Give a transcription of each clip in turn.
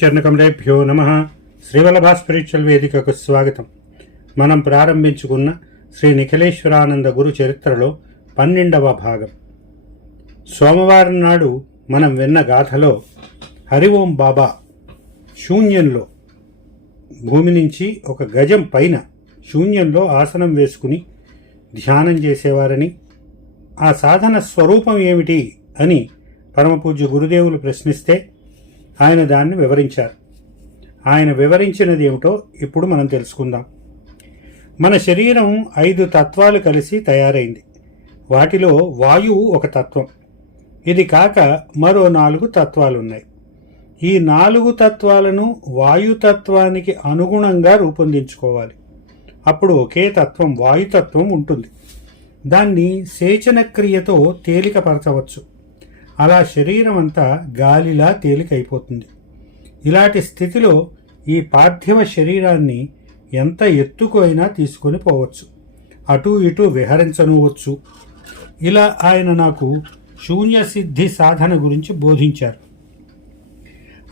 గురుచరణకమలేభ్యో నమ. శ్రీవల్లభా స్పిరిచువల్ వేదికకు స్వాగతం. మనం ప్రారంభించుకున్న శ్రీ నిఖిలేశ్వరానంద గురు చరిత్రలో పన్నెండవ భాగం. సోమవారం నాడు మనం విన్న గాథలో హరి ఓం బాబా శూన్యంలో భూమి నుంచి ఒక గజం పైన శూన్యంలో ఆసనం వేసుకుని ధ్యానం చేసేవారని ఆ సాధన స్వరూపం ఏమిటి అని పరమపూజ్య గురుదేవులు ప్రశ్నిస్తే ఆయన దాన్ని వివరించారు. ఆయన వివరించినది ఏమిటో ఇప్పుడు మనం తెలుసుకుందాం. మన శరీరం ఐదు తత్వాలు కలిసి తయారైంది. వాటిలో వాయువు ఒక తత్వం. ఇది కాక మరో నాలుగు తత్వాలున్నాయి. ఈ నాలుగు తత్వాలను వాయుతత్వానికి అనుగుణంగా రూపొందించుకోవాలి. అప్పుడు ఒకే తత్వం వాయుతత్వం ఉంటుంది. దాన్ని సేచన క్రియతో తేలికపరచవచ్చు. అలా శరీరం అంతా గాలిలా తేలికైపోతుంది. ఇలాంటి స్థితిలో ఈ పార్థివ శరీరాన్ని ఎంత ఎత్తుకు అయినా తీసుకొని పోవచ్చు. అటు ఇటు విహరించనువచ్చు. ఇలా ఆయన నాకు శూన్య సిద్ధి సాధన గురించి బోధించారు.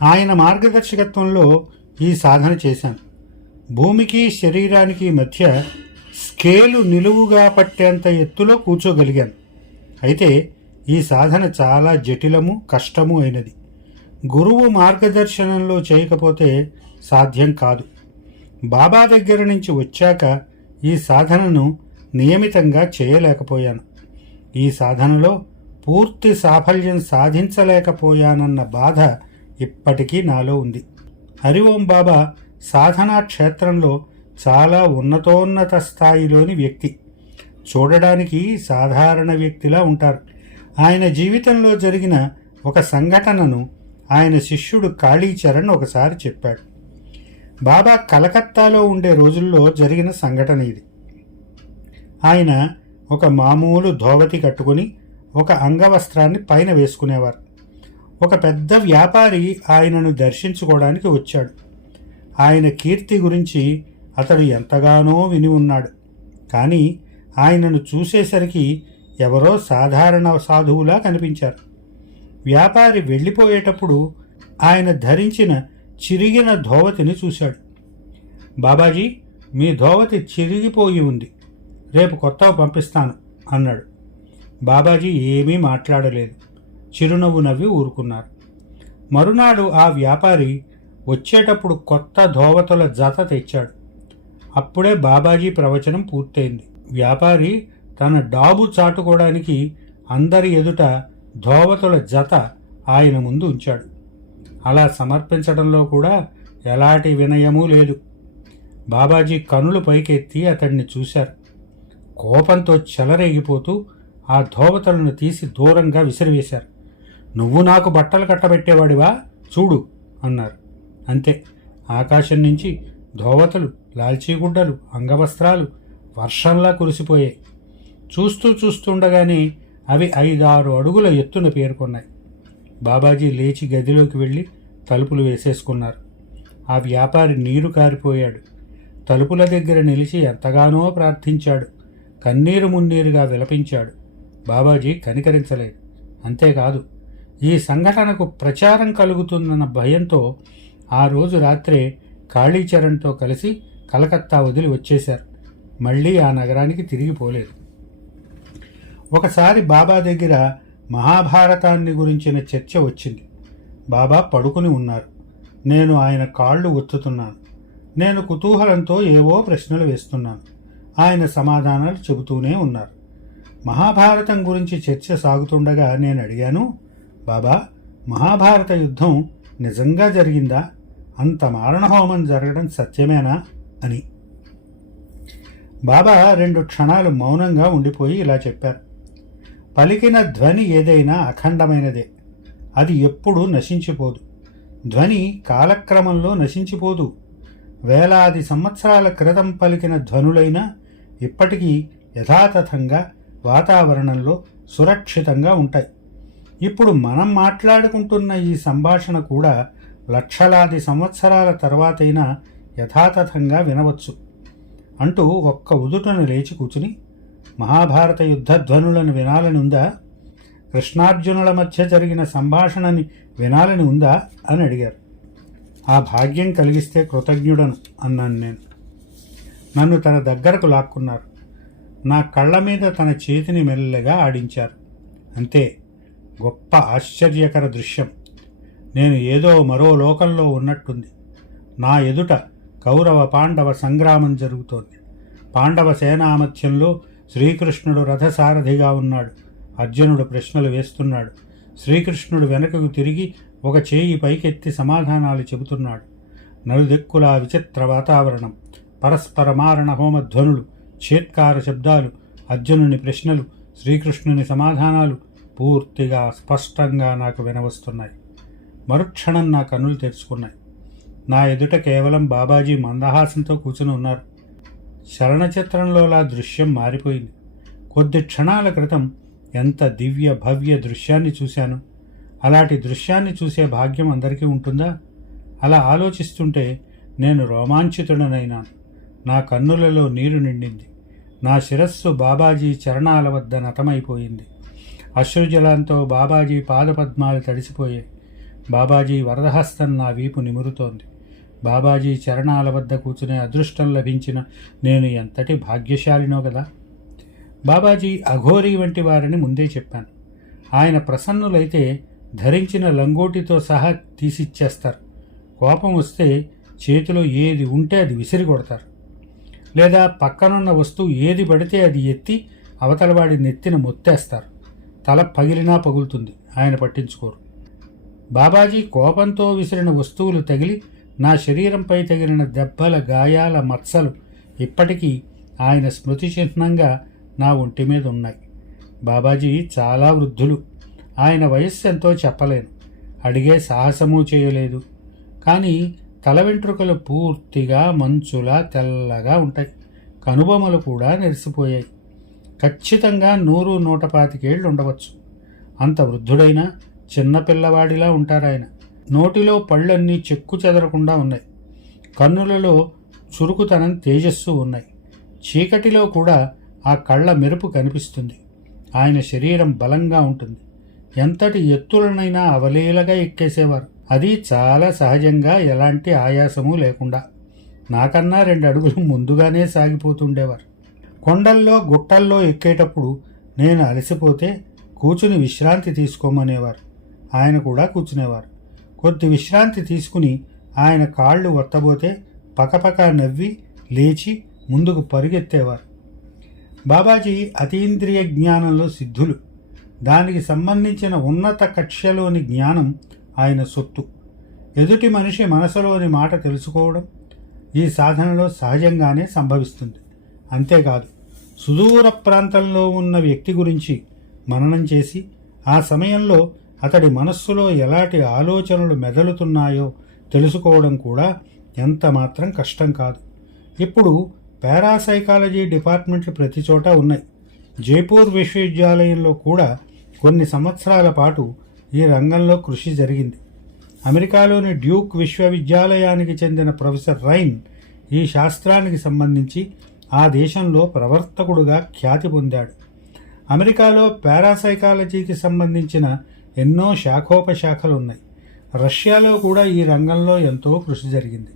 ఆయన మార్గదర్శకత్వంలో ఈ సాధన చేశాను. భూమికి శరీరానికి మధ్య స్కేలు నిలువుగా పట్టేంత ఎత్తులో కూర్చోగలిగాను. అయితే ఈ సాధన చాలా జటిలము కష్టము అయినది. గురువు మార్గదర్శనంలో చేయకపోతే సాధ్యం కాదు. బాబా దగ్గర నుంచి వచ్చాక ఈ సాధనను నియమితంగా చేయలేకపోయాను. ఈ సాధనలో పూర్తి సాఫల్యం సాధించలేకపోయానన్న బాధ ఇప్పటికీ నాలో ఉంది. హరి ఓం బాబా సాధనా క్షేత్రంలో చాలా ఉన్నతోన్నత స్థాయిలోని వ్యక్తి. చూడడానికి సాధారణ వ్యక్తిలా ఉంటారు. ఆయన జీవితంలో జరిగిన ఒక సంఘటనను ఆయన శిష్యుడు కాళీచరణ్ ఒకసారి చెప్పాడు. బాబా కలకత్తాలో ఉండే రోజుల్లో జరిగిన సంఘటన ఇది. ఆయన ఒక మామూలు ధోవతి కట్టుకుని ఒక అంగవస్త్రాన్ని పైన వేసుకునేవారు. ఒక పెద్ద వ్యాపారి ఆయనను దర్శించుకోవడానికి వచ్చాడు. ఆయన కీర్తి గురించి అతడు ఎంతగానో విని ఉన్నాడు. కానీ ఆయనను చూసేసరికి ఎవరో సాధారణ సాధువులా కనిపించారు. వ్యాపారి వెళ్ళిపోయేటప్పుడు ఆయన ధరించిన చిరిగిన ధోవతిని చూశాడు. బాబాజీ మీ ధోవతి చిరిగిపోయి ఉంది. రేపు కొత్త పంపిస్తాను అన్నాడు. బాబాజీ ఏమీ మాట్లాడలేదు. చిరునవ్వు నవ్వి ఊరుకున్నారు. మరునాడు ఆ వ్యాపారి వచ్చేటప్పుడు కొత్త ధోవతుల జత తెచ్చాడు. అప్పుడే బాబాజీ ప్రవచనం పూర్తయింది. వ్యాపారి తన డాబు చాటుకోవడానికి అందరి ఎదుట ధోవతుల జత ఆయన ముందు ఉంచాడు. అలా సమర్పించడంలో కూడా ఎలాంటి వినయమూ లేదు. బాబాజీ కనులు పైకెత్తి అతన్ని చూశారు. కోపంతో చెలరేగిపోతూ ఆ ధోవతలను తీసి దూరంగా విసిరివేశారు. నువ్వు నాకు బట్టలు కట్టబెట్టేవాడివా? చూడు అన్నారు. అంతే. ఆకాశం నుంచి ధోవతలు లాల్చీగుడ్డలు అంగవస్త్రాలు వర్షంలా కురిసిపోయాయి. చూస్తూ చూస్తుండగానే అవి ఐదారు అడుగుల ఎత్తున పేర్కొన్నాయి. బాబాజీ లేచి గదిలోకి వెళ్ళి తలుపులు వేసేసుకున్నారు. ఆ వ్యాపారి నీరు కారిపోయాడు. తలుపుల దగ్గర నిలిచి ఎంతగానో ప్రార్థించాడు. కన్నీరు మున్నీరుగా విలపించాడు. బాబాజీ కనికరించలేదు. అంతేకాదు ఈ సంఘటనకు ప్రచారం కలుగుతుందన్న భయంతో ఆ రోజు రాత్రే కాళీచరణ్తో కలిసి కలకత్తా వదిలి వచ్చేశారు. మళ్ళీ ఆ నగరానికి తిరిగి పోలేదు. ఒకసారి బాబా దగ్గర మహాభారతాన్ని గురించిన చర్చ వచ్చింది. బాబా పడుకుని ఉన్నారు. నేను ఆయన కాళ్ళు ఒత్తుతున్నాను. నేను కుతూహలంతో ఏవో ప్రశ్నలు వేస్తున్నాను. ఆయన సమాధానాలు చెబుతూనే ఉన్నారు. మహాభారతం గురించి చర్చ సాగుతుండగా నేను అడిగాను బాబా మహాభారత యుద్ధం నిజంగా జరిగిందా? అంత మారణహోమం జరగడం సత్యమేనా? అని. బాబా రెండు క్షణాలు మౌనంగా ఉండిపోయి ఇలా చెప్పారు. పలికిన ధ్వని ఏదైనా అఖండమైనదే. అది ఎప్పుడూ నశించిపోదు. ధ్వని కాలక్రమంలో నశించిపోదు. వేలాది సంవత్సరాల క్రితం పలికిన ధ్వనులైనా ఇప్పటికీ యథాతథంగా వాతావరణంలో సురక్షితంగా ఉంటాయి. ఇప్పుడు మనం మాట్లాడుకుంటున్న ఈ సంభాషణ కూడా లక్షలాది సంవత్సరాల తర్వాతైనా యథాతథంగా వినవచ్చు. అంటూ ఒక్క ఉదుటను లేచి కూర్చుని మహాభారత యుద్ధధ్వనులను వినాలని ఉందా? కృష్ణార్జునుల మధ్య జరిగిన సంభాషణని వినాలని ఉందా? అని అడిగారు. ఆ భాగ్యం కలిగిస్తే కృతజ్ఞుడను అన్నాను నేను. నన్ను తన దగ్గరకు లాక్కున్నారు. నా కళ్ళ మీద తన చేతిని మెల్లగా ఆడించారు. అంతే గొప్ప ఆశ్చర్యకర దృశ్యం. నేను ఏదో మరో లోకంలో ఉన్నట్టుంది. నా ఎదుట కౌరవ పాండవ సంగ్రామం జరుగుతోంది. పాండవ సేనామధ్యంలో శ్రీకృష్ణుడు రథసారథిగా ఉన్నాడు. అర్జునుడు ప్రశ్నలు వేస్తున్నాడు. శ్రీకృష్ణుడు వెనకకు తిరిగి ఒక చేయి పైకెత్తి సమాధానాలు చెబుతున్నాడు. నలుదిక్కులా విచిత్ర వాతావరణం. పరస్పర మారణ హోమధ్వనులు చేత్కార శబ్దాలు అర్జునుని ప్రశ్నలు శ్రీకృష్ణుని సమాధానాలు పూర్తిగా స్పష్టంగా నాకు వినవస్తున్నాయి. మరుక్షణం నా కన్నులు తెరుచుకున్నాయి. నా ఎదుట కేవలం బాబాజీ మందహాసంతో కూర్చుని ఉన్నారు. చలనచిత్రంలోలా దృశ్యం మారిపోయింది. కొద్ది క్షణాల క్రితం ఎంత దివ్య భవ్య దృశ్యాన్ని చూశాను. అలాంటి దృశ్యాన్ని చూసే భాగ్యం అందరికీ ఉంటుందా? అలా ఆలోచిస్తుంటే నేను రోమాంచితుడనైనాను నా కన్నులలో నీరు నిండింది. నా శిరస్సు బాబాజీ చరణాల వద్ద నతమైపోయింది. అశ్రుజలంతో బాబాజీ పాదపద్మాలు తడిసిపోయాయి. బాబాజీ వరదహస్తం నా వీపు నిమురుతోంది. బాబాజీ చరణాల వద్ద కూర్చునే అదృష్టం లభించిన నేను ఎంతటి భాగ్యశాలినో కదా? బాబాజీ అఘోరీ వంటి వారని ముందే చెప్పాను. ఆయన ప్రసన్నులైతే ధరించిన లంగోటితో సహా తీసిచ్చేస్తారు. కోపం వస్తే చేతిలో ఏది ఉంటే అది విసిరి కొడతారు లేదా పక్కనున్న వస్తువు ఏది పడితే అది ఎత్తి అవతలవాడి నెత్తిన మొత్తేస్తారు. తల పగిలినా పగులుతుంది. ఆయన పట్టించుకోరు. బాబాజీ కోపంతో విసిరిన వస్తువులు తగిలి నా శరీరంపై తగిలిన దెబ్బల గాయాల మచ్చలు ఇప్పటికీ ఆయన స్మృతి చిహ్నంగా నా ఒంటి మీద ఉన్నాయి. బాబాజీ చాలా వృద్ధులు. ఆయన వయస్సు ఎంతో చెప్పలేను. అడిగే సాహసమూ చేయలేదు. కానీ తల వెంట్రుకలు పూర్తిగా మంచులా తెల్లగా ఉంటాయి. కనుబొమలు కూడా నెరిసిపోయాయి. ఖచ్చితంగా నూరు నూట పాతికేళ్ళు ఉండవచ్చు. అంత వృద్ధుడైనా చిన్నపిల్లవాడిలా ఉంటారాయన. నోటిలో పళ్ళన్నీ చెక్కు చెదరకుండా ఉన్నాయి. కన్నులలో చురుకుతనం తేజస్సు ఉన్నాయి. చీకటిలో కూడా ఆ కళ్ళ మెరుపు కనిపిస్తుంది. ఆయన శరీరం బలంగా ఉంటుంది. ఎంతటి ఎత్తులనైనా అవలీలగా ఎక్కేసేవారు. అది చాలా సహజంగా ఎలాంటి ఆయాసము లేకుండా. నాకన్నా రెండు అడుగులు ముందుగానే సాగిపోతుండేవారు. కొండల్లో గుట్టల్లో ఎక్కేటప్పుడు నేను అలసిపోతే కూర్చుని విశ్రాంతి తీసుకోమనేవారు. ఆయన కూడా కూర్చునేవారు కొద్ది విశ్రాంతి తీసుకుని ఆయన కాళ్ళు ఒత్తబోతే పకపక నవ్వి లేచి ముందుకు పరుగెత్తేవారు. బాబాజీ అతీంద్రియ జ్ఞానంలో సిద్ధులు. దానికి సంబంధించిన ఉన్నత కక్ష్యలోని జ్ఞానం ఆయన సొత్తు. ఎదుటి మనిషి మనసులోని మాట తెలుసుకోవడం ఈ సాధనలో సహజంగానే సంభవిస్తుంది. అంతేకాదు సుదూర ప్రాంతంలో ఉన్న వ్యక్తి గురించి మననం చేసి ఆ సమయంలో అతడి మనస్సులో ఎలాంటి ఆలోచనలు మెదలుతున్నాయో తెలుసుకోవడం కూడా ఎంత మాత్రం కష్టం కాదు. ఇప్పుడు పారాసైకాలజీ డిపార్ట్మెంట్లు ప్రతి చోట ఉన్నాయి. జైపూర్ విశ్వవిద్యాలయంలో కూడా కొన్ని సంవత్సరాల పాటు ఈ రంగంలో కృషి జరిగింది. అమెరికాలోని డ్యూక్ విశ్వవిద్యాలయానికి చెందిన ప్రొఫెసర్ రైన్ ఈ శాస్త్రానికి సంబంధించి ఆ దేశంలో ప్రవర్తకుడుగా ఖ్యాతి పొందాడు. అమెరికాలో పారాసైకాలజీకి సంబంధించిన ఎన్నో శాఖోపశాఖలు ఉన్నాయి రష్యాలో కూడా ఈ రంగంలో ఎంతో కృషి జరిగింది.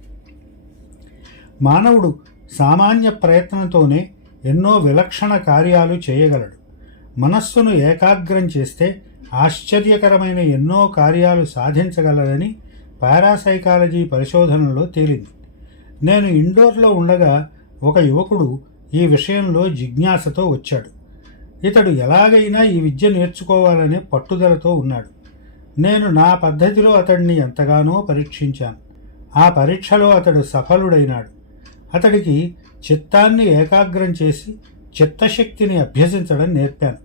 మానవుడు సామాన్య ప్రయత్నంతోనే ఎన్నో విలక్షణ కార్యాలు చేయగలడు. మనస్సును ఏకాగ్రం చేస్తే ఆశ్చర్యకరమైన ఎన్నో కార్యాలు సాధించగలరని పారాసైకాలజీ పరిశోధనలో తేలింది. నేను ఇండోర్లో ఉండగా ఒక యువకుడు ఈ విషయంలో జిజ్ఞాసతో వచ్చాడు. ఇతడు ఎలాగైనా ఈ విద్య నేర్చుకోవాలనే పట్టుదలతో ఉన్నాడు. నేను నా పద్ధతిలో అతడిని ఎంతగానో పరీక్షించాను. ఆ పరీక్షలో అతడు సఫలుడైనాడు. అతడికి చిత్తాన్ని ఏకాగ్రం చేసి చిత్తశక్తిని అభ్యసించడం నేర్పాను.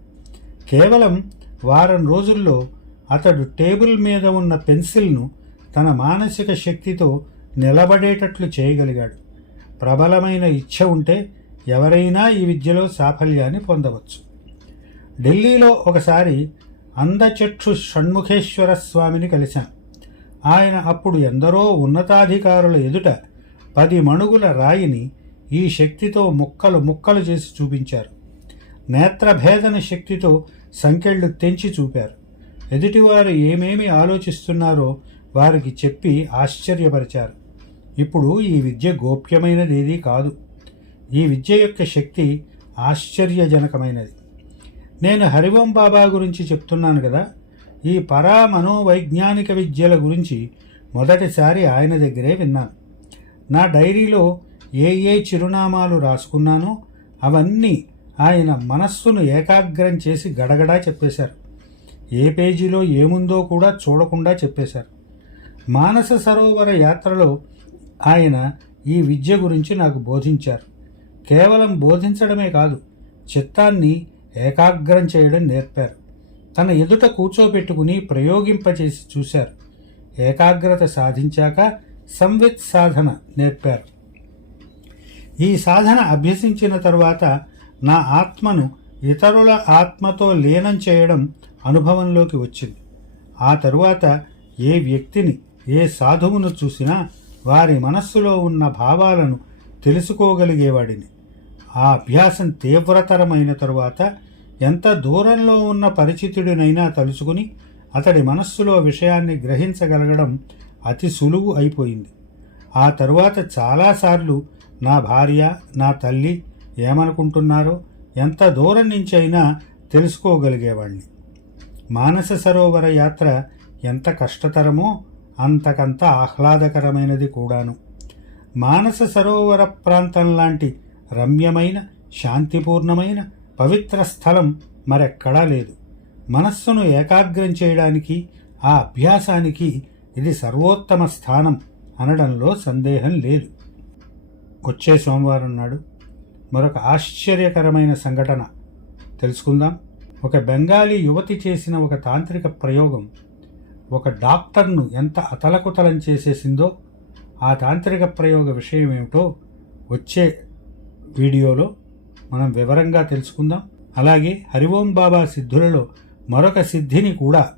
కేవలం వారం రోజుల్లో అతడు టేబుల్ మీద ఉన్న పెన్సిల్ను తన మానసిక శక్తితో నిలబడేటట్లు చేయగలిగాడు. ప్రబలమైన ఇచ్ఛ ఉంటే ఎవరైనా ఈ విద్యలో సాఫల్యాన్ని పొందవచ్చు. ఢిల్లీలో ఒకసారి అందచక్షు షణ్ముఖేశ్వర స్వామిని కలిశాం. ఆయన అప్పుడు ఎందరో ఉన్నతాధికారుల ఎదుట పది మణుగుల రాయిని ఈ శక్తితో ముక్కలు ముక్కలు చేసి చూపించారు. నేత్రభేదన శక్తితో సంకెళ్ళు తెంచి చూపారు. ఎదుటివారు ఏమేమి ఆలోచిస్తున్నారో వారికి చెప్పి ఆశ్చర్యపరిచారు. ఇప్పుడు ఈ విద్య గోప్యమైనదేదీ కాదు. ఈ విద్య యొక్క శక్తి ఆశ్చర్యజనకమైనది. నేను హరివం బాబా గురించి చెప్తున్నాను కదా. ఈ పరా మనోవైజ్ఞానిక విద్యల గురించి మొదటిసారి ఆయన దగ్గరే విన్నాను. నా డైరీలో ఏ ఏ చిరునామాలు రాసుకున్నానో అవన్నీ ఆయన మనస్సును ఏకాగ్రం చేసి గడగడా చెప్పేశారు. ఏ పేజీలో ఏముందో కూడా చూడకుండా చెప్పేశారు. మానస సరోవర యాత్రలో ఆయన ఈ విద్య గురించి నాకు బోధించారు. కేవలం బోధించడమే కాదు చిత్తాన్ని ఏకాగ్రం చేయడం నేర్పారు. తన ఎదుట కూర్చోబెట్టుకుని ప్రయోగింపచేసి చూశారు. ఏకాగ్రత సాధించాక సంవిత్ సాధన నేర్పారు. ఈ సాధన అభ్యసించిన తరువాత నా ఆత్మను ఇతరుల ఆత్మతో లీనం చేయడం అనుభవంలోకి వచ్చింది. ఆ తరువాత ఏ వ్యక్తిని ఏ సాధువును చూసినా వారి మనస్సులో ఉన్న భావాలను తెలుసుకోగలిగేవాడిని. ఆ అభ్యాసం తీవ్రతరమైన తరువాత ఎంత దూరంలో ఉన్న పరిచితుడినైనా తలుచుకుని అతడి మనస్సులో విషయాన్ని గ్రహించగలగడం అతి సులువు అయిపోయింది. ఆ తరువాత చాలాసార్లు నా భార్య నా తల్లి ఏమనుకుంటున్నారో ఎంత దూరం నుంచి అయినా తెలుసుకోగలిగేవాణ్ణి. మానస సరోవర యాత్ర ఎంత కష్టతరమో అంతకంత ఆహ్లాదకరమైనది కూడాను. మానస సరోవర ప్రాంతం లాంటి రమ్యమైన శాంతిపూర్ణమైన పవిత్ర స్థలం మరెక్కడా లేదు. మనస్సును ఏకాగ్రం చేయడానికి ఆ అభ్యాసానికి ఇది సర్వోత్తమ స్థానం అనడంలో సందేహం లేదు. వచ్చే సోమవారం నాడు మరొక ఆశ్చర్యకరమైన సంఘటన. తెలుసుకుందాం. ఒక బెంగాలీ యువతి చేసిన ఒక తాంత్రిక ప్రయోగం. ఒక డాక్టర్ను ఎంత అతలకుతలం చేసేసిందో ఆ తాంత్రిక ప్రయోగ విషయం ఏమిటో వచ్చే వీడియోలో మనం వివరంగా తెలుసుకుందాం. అలాగే హరిఓం బాబా సిద్ధులలో మరొక సిద్ధిని కూడా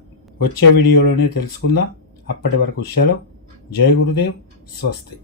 వచ్చే వీడియోలోనే తెలుసుకుందాం. అప్పటి వరకు సెలవు. జై గురుదేవ్. స్వస్తి.